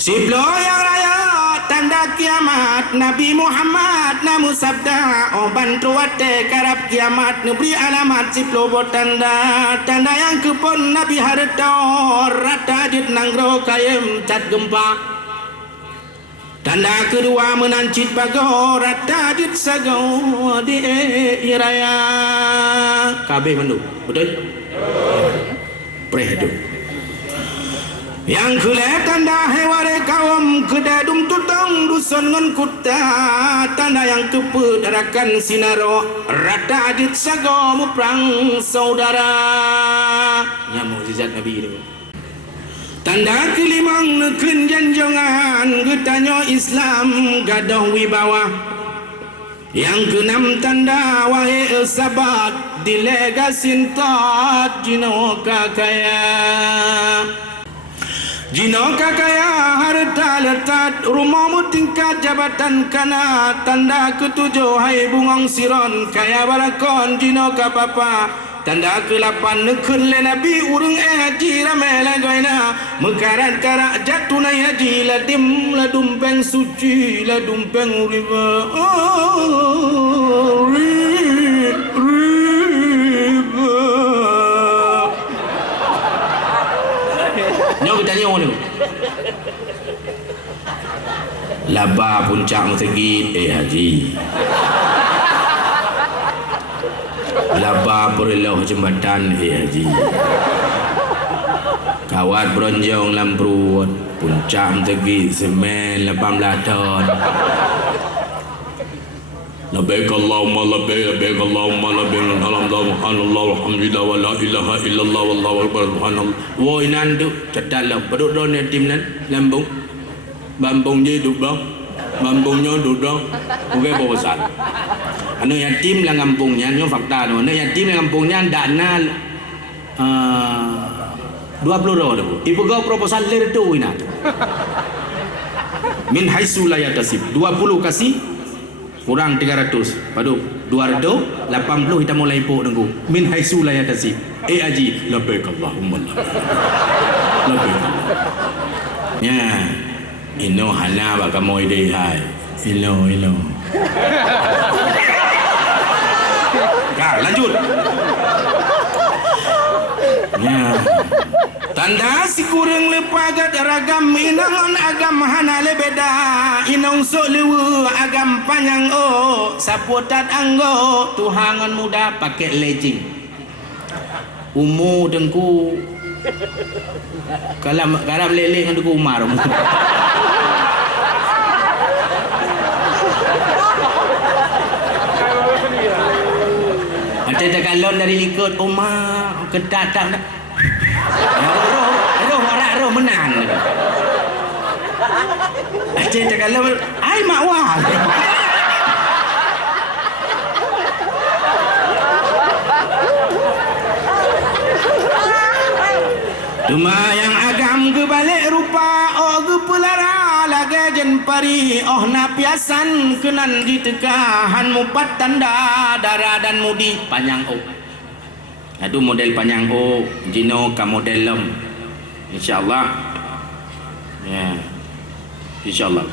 10 yang raya tanda kiamat Nabi Muhammad namu sabda oban truwate karab kiamat nubri alamat 10 tanda yang kepon Nabi harta rata dit nanggro kayem cat gempa. Tanda kedua menancit bago rata dit sago di iraya kabeh mendu betul prehedu. Yang kelihatan tanda heware kaum kedadum tutong dusun ngon kuta tanda yang kepedarakan sinaro rata adit sago muprang saudara yang mukjizat Nabi itu. Tanda kelimang nekun janjongan getanyo Islam gadah wibawa. Yang keenam tanda wahai sahabat dilegasin tat jino kakaya. Jino kakaya harta letat rumahmu tingkat jabatan kana tanda ketujuh hai bungong siron kaya barakon jino kapapa tanda ke-8 nekun le nabi urung haji ramai lagoina mekaran karak jatuna haji ladim ladumpeng suci ladumpeng riba Nyok tanya ni. Laba puncak segi haji. Laba perloh jembatan haji. Kawat bronjong lamprut puncak segi semen 18 ton. Labbaik Allahumma labbaik labbaik Allahumma labbaik alhamdulillah alhamdulillah wa la ilaha illallah wallahu akbar subhanallah. Woi nan tu cedak lah peduk don tim nan lambung bambung je duk bang bambungnya duduk bukan bosan anu yatim lah kampungnya nyo fakta anu yatim lah kampungnya dana 20 ro ibu kau proposal ler tu ina min haitsu la yatasib 20 kasih kurang 300 padu 280 kita mulai pok nunggu min haitsu la yatasib aji labbaik Allahumma labbaik ya ino hana ba kamoy dei hai ilo lanjut ya tanda si kurang lepagat ragam inangon agam hana lebeda inong sok lewu agam panjang saputat anggo tuhangan muda pakai lejing umu dengku kalau lele dengan dengku umar ada tegalon dari likut umar ketat tak roh menang ada tegalon ai makwah cuma yang agam ke balik rupa ke pelara lagi jen pari napiasan kenan ditekahan mupat tanda darah dan mudi panjang itu model panjang jino ka model lem insyaallah ya insyaallah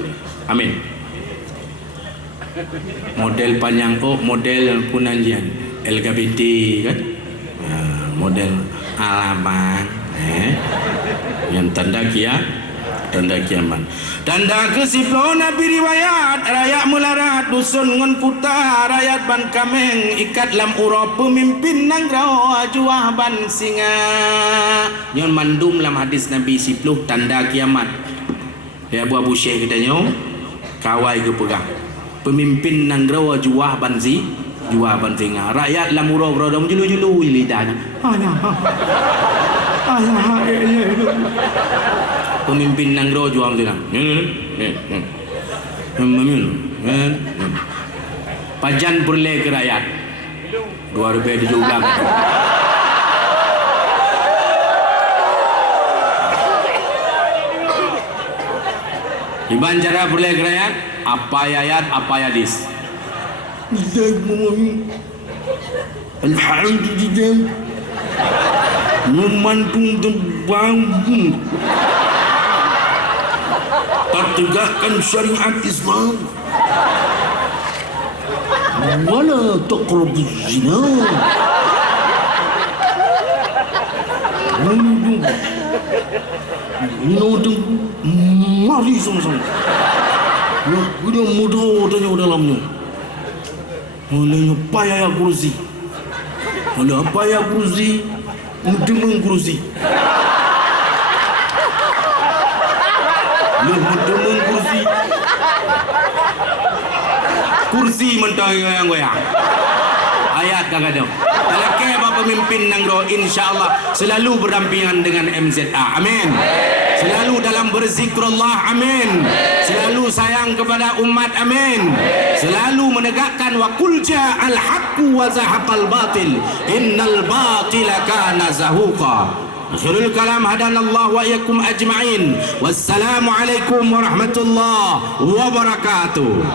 amin model panjang model punanjian LGBT kan model alaman yang tanda kiamat tanda ke-10 Nabi riwayat rakyat melarat dusun ngon putar rakyat ban kameng ikat lam ura pemimpin nang rawa juah ban singa nyon mandum lam hadis Nabi 10 tanda kiamat ya Abu Syekh katanya kawai ke pegang pemimpin nang rawa juah ban singa rakyat lam ura brodom julu-julu lidahnya pemimpin nang ro juang tu nang pajan perle ke rakyat 2 rupiah dijugang iban cara perle ke rakyat apa ayat apa hadis alhamdulillah memantung terbang tegakkan syariat Islam. Wala taqrabuz zina. Mari sama-sama. Dia mudah tanya dalamnya. Oleh payah kursi. Oleh payah kursi, mendemeng kursi. Oleh mendemeng kursi. Kursi mentang goyang-goyang. Ayat dah ada. Kalau ke pemimpin nang do insyaallah selalu berdampingan dengan MZA. Amin. Selalu dalam berzikrullah. Amin. Selalu sayang kepada umat. Amin. Selalu menegakkan wa qul ja'al haqqu wa zahaqal batil innal batila kana zahuqa. Akhirul kalam hadanallahu wa iyyakum ajma'in. Wassalamu alaikum warahmatullahi wabarakatuh.